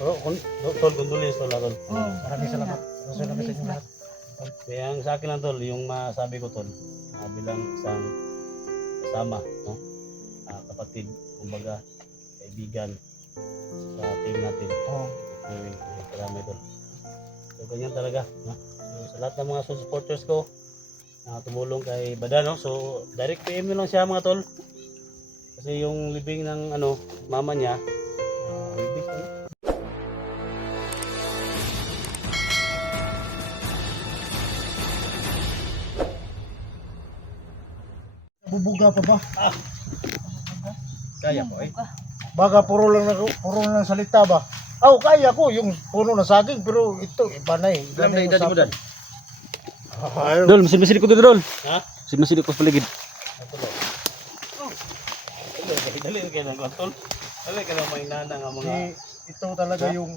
Pero tol, condolences tol tol. Maraming salamat. Salamat sa inyo lahat. Kaya ang sa akin lang tol, yung masabi ko tol, bilang isang kasama, no? Kapatid, kumbaga, kaibigan sa team natin. Oo. Marami tol. So ganyan talaga, no? So, sa lahat ng mga supporters ko, tumulong kay Bada, no? So direct PM nyo lang siya mga tol. Kasi yung libing ng mama niya, libing Bubuga pa ba? kaya po eh. Baga puro lang salita ba? Oh, kaya ko yung puno ng saging pero ito iba na eh. Alam na edad mo dan. Dol, masin-masin ko dito, Dol. Ha? Masin-masin ko sa paligid. Dali kayo ng tol. Dali kayo ng mainana nga mga... Ito talaga yung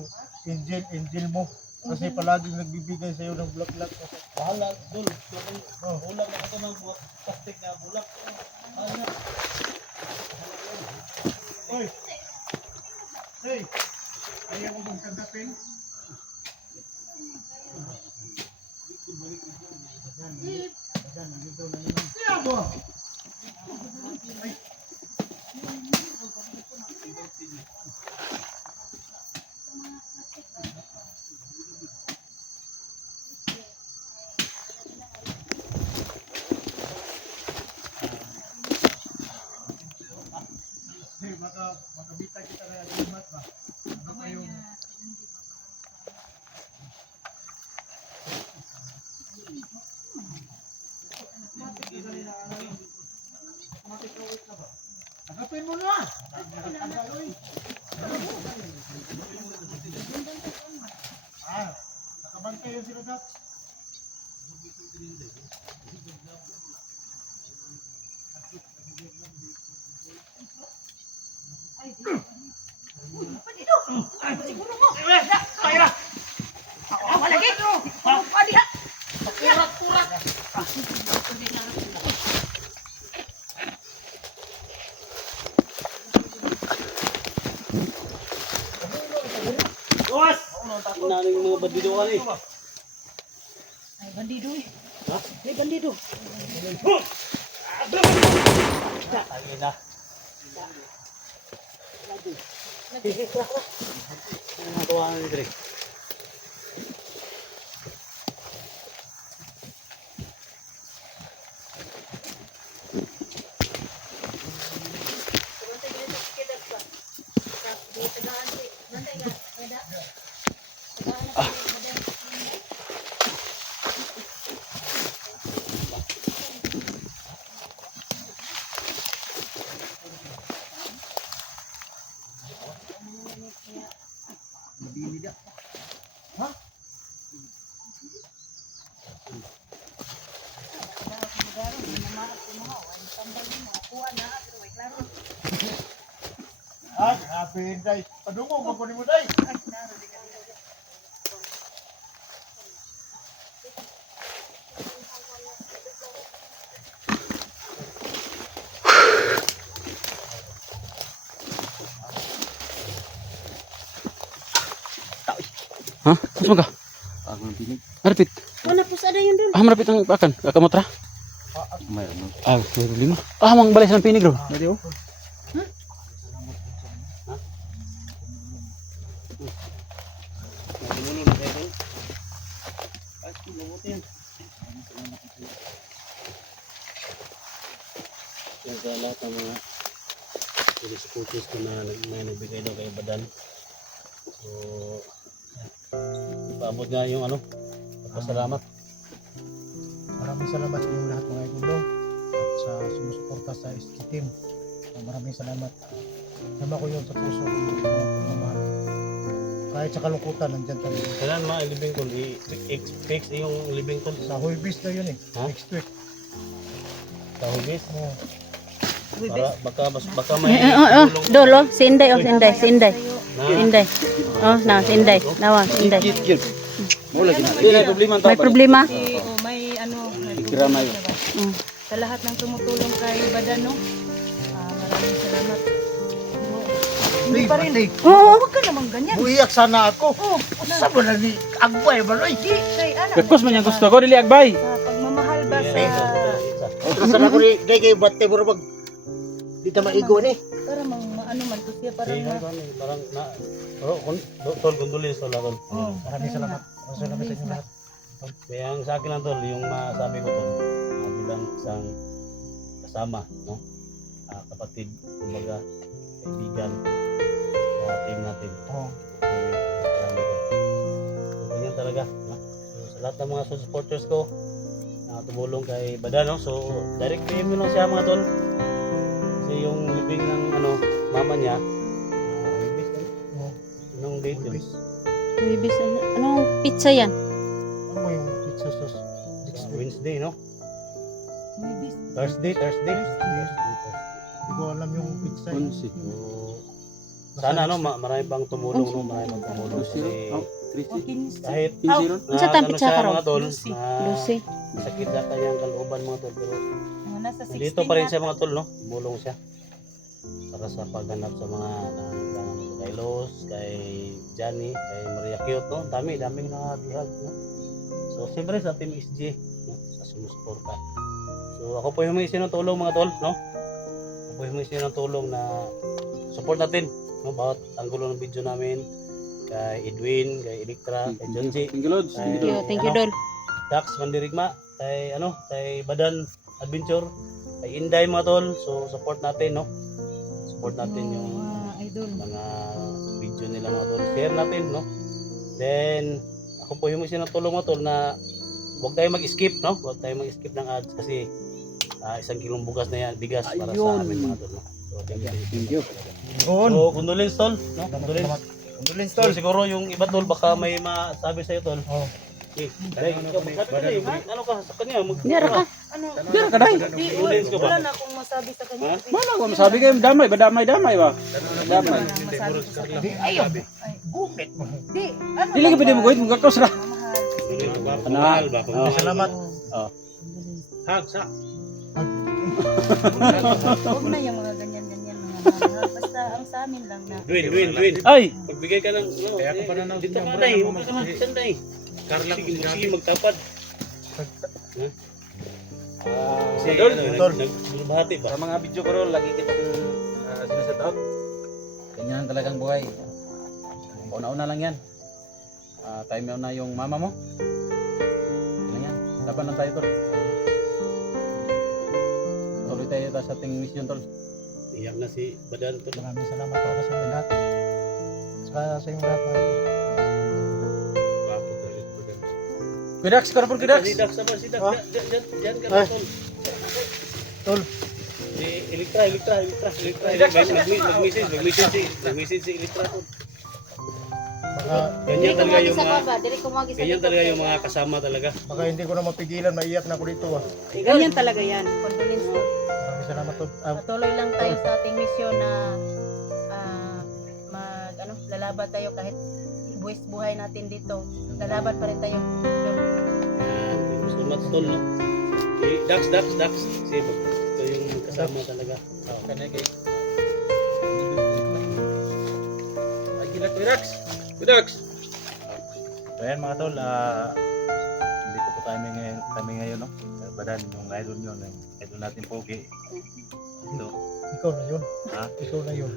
angel mo. Kasi palaging nagbibigay sa iyo ng bulak-bulak. Bahala, Dol. Bulak na ito ng plastic na bulak. Bahala. Oy! Hey! Ayaw mo bang tanggapin? Siya mo! Makabita kita kaya lumat ba? Ano pa yung... Agapin mo na! Nakabantay yung sila Dax. Inaning mga bandido ka eh. Ay, bandido eh. Ha? Ay, bandido. Tangin na. Ano natawa na ni Dre? Grabe yun, Day. Padungog, magunin mo, Day. Ha? Saan ka? Ako ng pinig. Marapit. Wala po sada yun doon. Marapit ang pakan. Kakamotra. Mayroon mo. May problema. Mang balay sa pinig, bro. Dati, oh. Nagumulo na kayo. Ay, lumutin. Yan sa lahat ng mga supporters ko na may nagbigay daw kay Badan. So, ipaabot nga yung pasalamat. Maraming salamat sa inyong lahat mga idolo at sa sumusuporta sa SG Team. Maraming salamat. Sama ko yun sa puso ko mga pagmamahal. Kahit sa kalungkutan, nandyan kami. Kailan mga living tool? I-fix yung living tool Sa Huibis na yun eh. Ha? Next week. sa hugis. Oh. Para baka may tulong. Dolo, si Inday, oh, si Inday, si Inday. Na, Si Inday. Oh, na, si Inday. Nawa, si Inday. Mula gina. Hindi na problema ang May problema? May Ikira na yun. Mm. sa lahat ng tumutulong kay Badan, no? Maraming salamat. Hindi pa rin. Oo. Huwag ka naman ganyan. Buiyak sana ako. Oh, Sa mo na ni Agbay ba noy? Di, kay ano. Gakos man yung gusto ko, dili agbay. Sa pagmamahal ba sa... Isa. Otra sana ko ni dai kay batte mo mag di ta maigo ni. Para mang ano man to siya, parang Sige, ma... parang na pero tol condolences tol tol. Oh, Maraming salamat. Salamat sa inyo lahat. Kaya ang sa akin lang tol, yung masabi ko tol, bilang isang kasama, no? Kapatid, kumbaga, kaibigan sa team natin. Oh. Marami tol. So, ganyan talaga, no? So, sa lahat ng mga supporters ko, na tumulong kay Bada, no? So, direct PM nyo lang siya mga tol. Kasi yung libing ng mama niya, ibig anong date yun? Wibis, anong pizza yan? Ano mo yung pizza sauce? Wednesday, no? maybe. Thursday. Hindi ko alam yung pizza. Onsi. So, sana marami pang tumulong, no? Marami pang tumulong kasi kahit Pinsiron. Unsa tang pizza siya, karon? mga tol, Lucy. na Lucy. sakit sa kanyang kalooban mga tol, pero Nasa 16 dito pa rin siya mga tol, no? Tumulong siya para sa paghanap sa mga nangangailangan ko kay Los, kay Johnny, kay Maria Cute, no? Daming nakabihag, no? So, siyempre sa Team SG, no? Sa sumusuporta. So, ako po yung humingi ng tulong mga tol, no? Ako po yung humingi ng tulong na support natin, no? Bawat anggulo ng video namin, kay Edwin, kay Electra, kay Jonji, Thank you, Lods. Thank you, Dol. Dax Mandirigma, kay Badan Adventure, kay Inday mga tol. So support natin, no? Support natin yung idol. mga video nila mga tol. Share natin, no? Then ako po yung ng tulong mga tol na huwag tayo mag-skip, no? Huwag tayo mag-skip ng ads kasi 1 kilong bugas na yan, bigas para sa amin mga tol, no? So thank you. So condolence tol, no? Condolence. Condolence So siguro yung iba tol baka may masabi sa iyo tol. Oh. Eh, ano ka sa kanya? Dira ka. Ano? Dira ka dai. Di, Condolence ka ba? wala na akong masabi sa kanya. Mana ko masabi kayo damay ba damay ba? Damay. Wala nang masabi ko sa kanya. Di ayo. Ay, Gumit mo. di, ano? Dili ka pwede mo guhit mo gakos ra. Mamahal. Mahal ba? Salamat. Hag sa. Huwag na yung mga ganyan-ganyan mga mahal. Basta ang sa amin lang na. Duin. Ay, Pagbigay ka ng kaya ako pa na dito ka dai, huwag ka naman sanday. Carla sige magtapad. Sige, Tol. nagbahati ba? Sa mga video ko ron lagi kita sinaset out. Ganyan talagang buhay. Una-una lang yan. Time na yung mama mo. Ganyan yan. Laban lang tayo tol. Tuloy tayo sa ating mission tol. Iyak na si Badan tol. Maraming salamat po sa inyo lahat. Sa inyo lahat. Kidax, karapon kidax. Si Dax sama si Dax. Ah. Diyan ka Ah. tol. Tol. Si Electra. Mag-message si Electra tol. Baka Ganyan talaga yung mga Dili ko magi ganyan talaga yung mga kasama talaga. baka hindi ko na mapigilan, maiyak na ako dito ah. Ganyan talaga yan. Condolence to. Maraming salamat Tol. Patuloy lang tayo sa ating misyon na lalaban tayo kahit buwis buhay natin dito. Lalaban pa rin tayo. Thank you so much tol, no? Dax. Kasi ito yung kasama talaga. Kanya kay. Ay gila Kidax. So ayan mga tol, dito po kami ngayon, no? Badan, yung idol nyo, yung idol natin Pogi. Ito. Ikaw na yun. Ha? Ikaw na yun.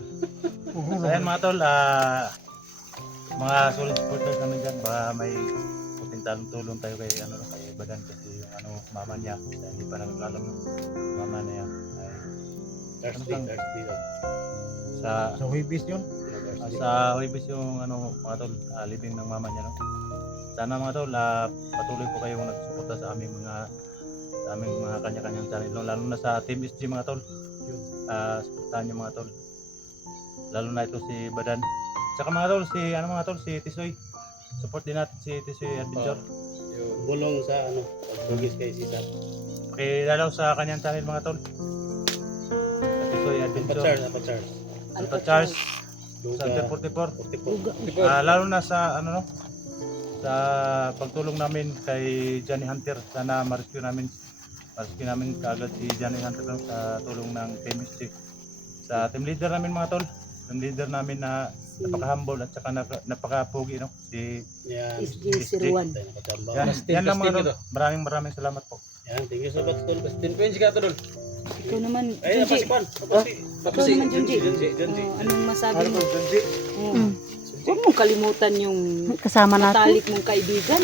So ayan mga tol, mga solid supporters namin dyan, baka may puting tulong tayo kay, kay Badan kasi yung mama niya, hindi pa namin alam yung mama niya. Thursday. Sa Sa Huibis yun. sa Huibis yung mga tol, living ng mama niya, no? Sana mga tol, patuloy po kayong nagsuporta sa aming mga kanya-kanyang channel, no? Lalo na sa Team SG mga tol. Suportahan niyo mga tol. Lalo na ito si Badan. Saka mga tol, si Tisoy. Support din natin si Tisoy Adventure. Yung bulong sa pag-progress kay Sisa. Pakilalaw sa kanyang channel mga tol. Sa Tisoy Adventure. Alpha Charles. Duga. Center 44. Lalo na sa sa pagtulong namin kay Johnny Hunter. Sana ma-rescue namin kaagad si Johnny Hunter, no? Sa tulong ng chemistry. Sa team leader namin mga tol, yung leader namin na napaka-humble at saka napaka-pugi, no? Si Yan. SG01. Tayo nakachamba. yan, yan lang mga Justin tol. Maraming salamat po. Yan, thank you so much tol. 10 points ka to doon. Ikaw naman, Ay, Junji. napasipan. Napasi. Ikaw naman, Junji. Junji. Anong masabi mo? Junji? Huwag mong kalimutan yung Kasama natin. matalik mong kaibigan.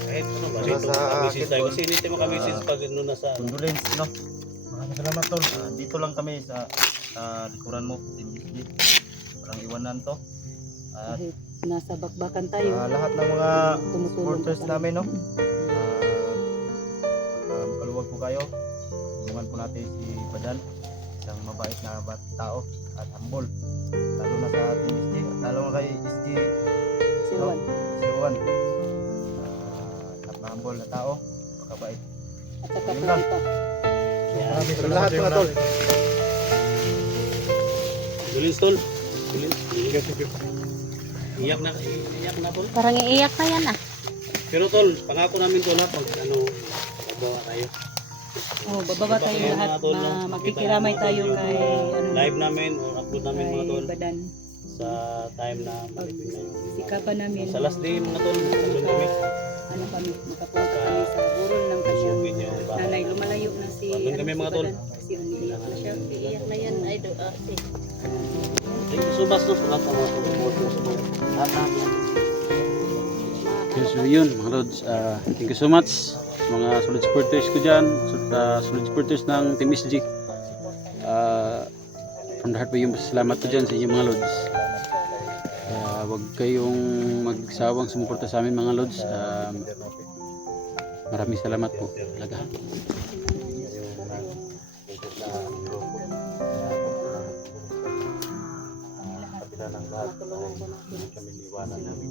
Kahit ano ba, Para dito sa kami akin tayo. po. Kasi hindi tayo makamisis pag ano nasa... Condolence, no? Maraming salamat tol. Dito lang kami sa likuran mo, Team SG. Walang iwanan to. At Kahit nasa bakbakan tayo, Lahat ng mga tumutulong supporters ka pa rin. namin, no? Maluwag po kayo. Tulungan po natin si Badan, isang mabait na tao at humble. Lalo na sa Team SG, at lalo na kay SG Si Juan. 01. Napaka-humble na tao, napakabait. At saka Yun lang. Purita. Maraming salamat lahat mga tol. Dulins tol. Dulins. Iyak na tol. Parang iiyak na yan ah. Pero tol, pangako namin tol ha, pag ano, magbawa tayo. Oh, bababa tayo Mga lahat tol, no? na Makita magkikiramay namin, tayo tol, yung kay ano, live namin or upload namin mga kay tol Badan. sa time na malipin na yung Sikapan namin. sa last day mga tol, nandun kami. Ano kami, makapunta kami sa burol ng kasya. Subukin niyo yung bahay. Nanay, lumalayo na si Nandun kami, si mga tol. Badan. Kasi umiiyak na siya. Iiyak na yan ay do. Thank you so much no, sa lahat ng mga supporters mo. Lahat namin. Okay, so yun mga lods, thank you so much mga solid supporters ko dyan, solid supporters ng Team SG. From the heart po yung salamat ko dyan sa inyo mga lods. Huwag kayong magsawang sumuporta sa amin mga lods. Maraming salamat po talaga. kabila ng lahat, kami liwanan namin.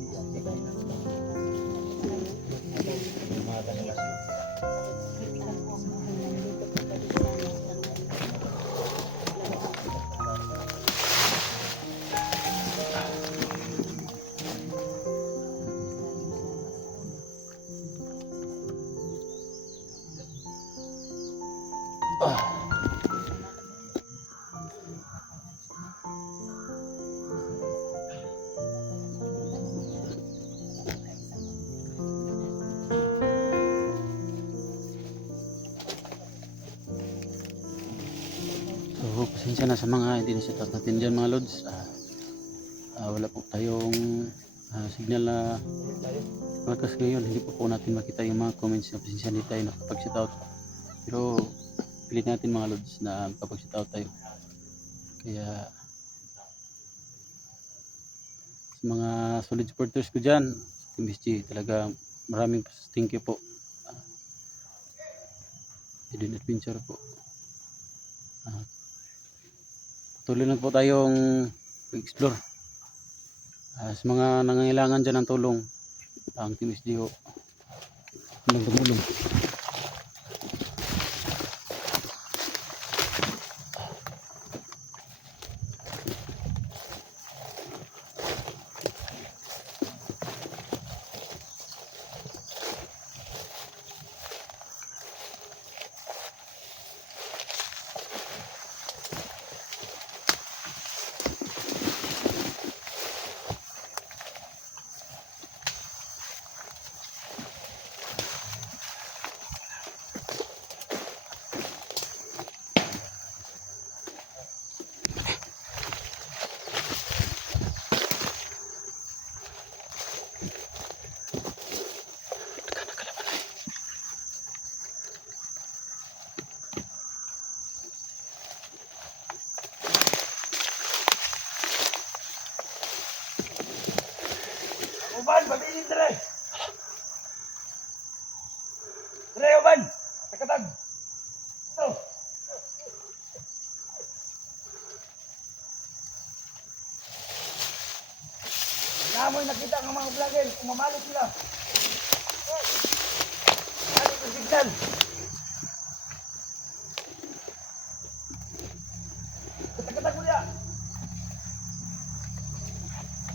So pasensya na sa mga hindi na-shoutout natin dyan mga lods. Wala po tayong signal na malakas ngayon. Hindi po natin makita yung mga comments na pasensya, hindi tayo nakapag-shoutout. Pero pilit natin mga lods na makapag-shoutout tayo. Kaya sa mga solid supporters ko dyan, Team SG, talaga maraming thank you po. Hidden Adventure po. Patuloy lang po tayong explore. Sa mga nangangailangan dyan ng tulong, ang Team SG ho, tumulong. Uban, batiin dire. Dire uban. Takatag. Ito. Namoy nakita ng mga vlogger, umamalo sila. Ano ang signal? Takatag mo niya.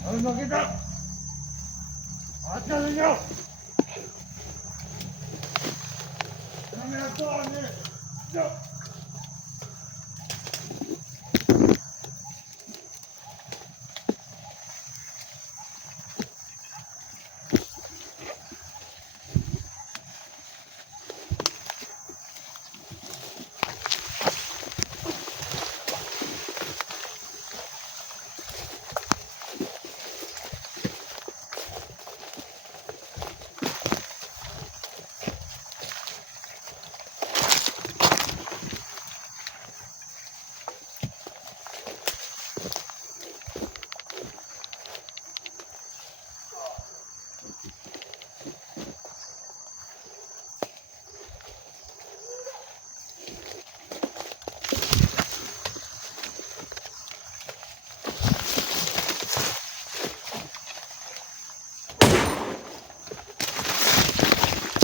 Ano makita? At na ninyo! Kami na ito,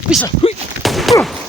Bisa. Huy. Grabe.